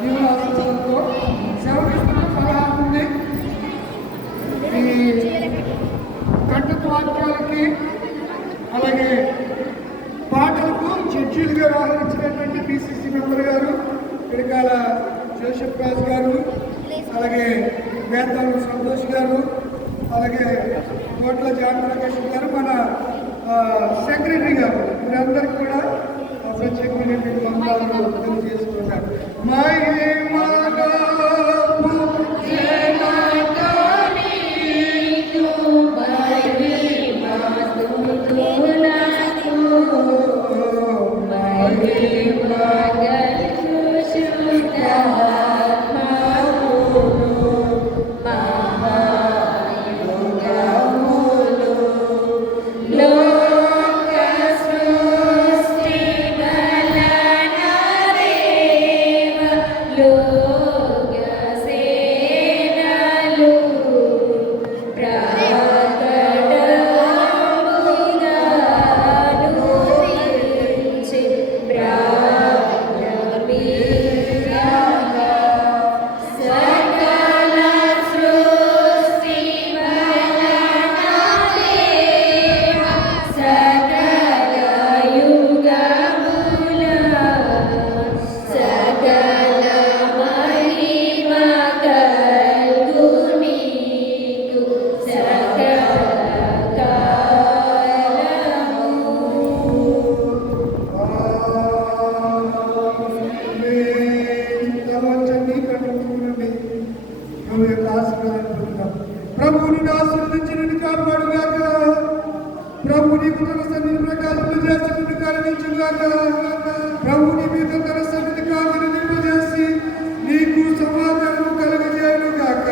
జీవన ఆశీస్సులతో సేవకిస్తున్న ఫలహాన్ని ఈ కంటకు వాక్యాలకి అలాగే పాటలకు జడ్జీలుగా వ్యవహరించినటువంటి పిసిసి మెంబర్ గారు పిడకాల జోసెఫ్ రాజ్ గారు, అలాగే వేతాలు సంతోష్ గారు, అలాగే కోట్ల జాన్ ప్రకాష్ గారు, మన సెక్రటరీ గారు, వీరందరికీ కూడా ప్రత్యేకమైనటువంటి వందనాలు తెలియజేస్తున్నారు. ప్రభువుని ఆశీర్వదించినట్టు కాపాడుగాక, ప్రభు నీకు తన సన్నిధి ప్రకాశం చేసినట్టు కరుణించుగాక, ప్రభుని మీద తన సన్నిధి కావిని నింపజేసి నీకు సమాధానము కలుగజేయును గాక.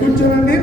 కూర్చోనండి.